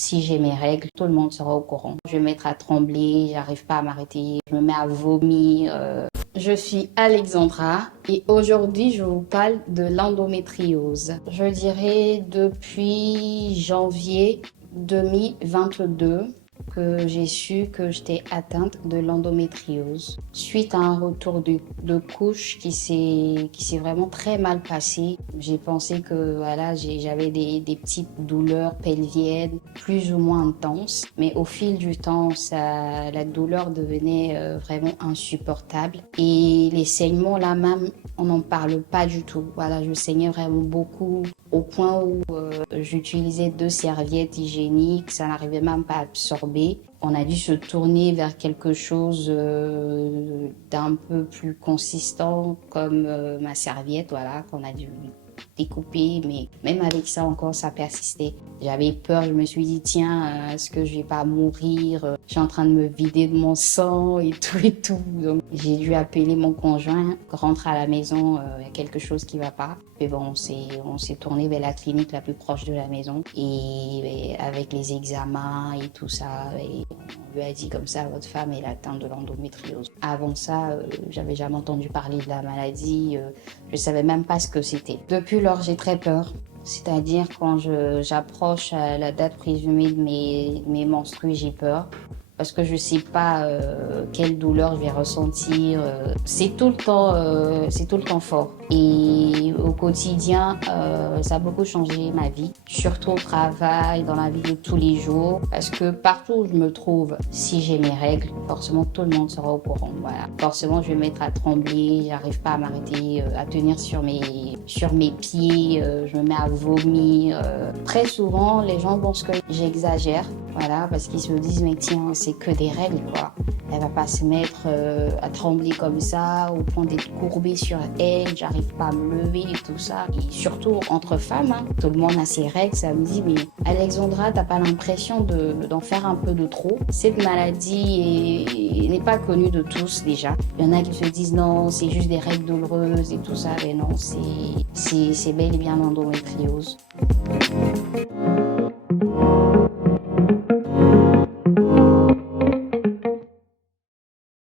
Si j'ai mes règles, tout le monde sera au courant. Je vais me mettre à trembler, j'arrive pas à m'arrêter, je me mets à vomir. Je suis Alexandra et aujourd'hui je vous parle de l'endométriose. Je dirais depuis janvier 2022 que j'ai su que j'étais atteinte de l'endométriose suite à un retour de couche qui s'est vraiment très mal passé. J'ai pensé que voilà, j'avais des petites douleurs pelviennes plus ou moins intenses, mais au fil du temps, la douleur devenait vraiment insupportable et les saignements là même, on n'en parle pas du tout. Voilà, je saignais vraiment beaucoup au point où j'utilisais 2 serviettes hygiéniques, ça n'arrivait même pas à absorber. On a dû se tourner vers quelque chose d'un peu plus consistant comme ma serviette, voilà, qu'on a dû découper, mais même avec ça encore, ça persistait. J'avais peur, je me suis dit, tiens, est-ce que je vais pas mourir? Je suis en train de me vider de mon sang et tout et tout. Donc, j'ai dû appeler mon conjoint, rentre à la maison, il y a quelque chose qui va pas. Mais bon, on s'est tourné vers la clinique la plus proche de la maison et avec les examens et tout ça, et on lui a dit comme ça, votre femme est atteinte de l'endométriose. Avant ça, j'avais jamais entendu parler de la maladie, je savais même pas ce que c'était. Depuis lors, j'ai très peur. C'est-à-dire quand j'approche à la date présumée de mes menstrues, j'ai peur. Parce que je sais pas quelle douleur je vais ressentir. C'est tout le temps fort. Et au quotidien, ça a beaucoup changé ma vie, surtout au travail, dans la vie de tous les jours. Parce que partout où je me trouve, si j'ai mes règles, forcément tout le monde sera au courant. Voilà. Forcément, je vais me mettre à trembler, j'arrive pas à m'arrêter, à tenir sur mes pieds, je me mets à vomir. Très souvent, les gens pensent que j'exagère. Voilà, parce qu'ils se disent, mais tiens, c'est que des règles, quoi. Elle va pas se mettre à trembler comme ça, au point d'être courbée sur elle, j'arrive pas à me lever et tout ça. Et surtout, entre femmes, hein, tout le monde a ses règles, ça me dit, mais Alexandra, t'as pas l'impression d'en faire un peu de trop? Cette maladie n'est pas connue de tous, déjà. Il y en a qui se disent, non, c'est juste des règles douloureuses et tout ça, mais non, c'est bel et bien l'endométriose.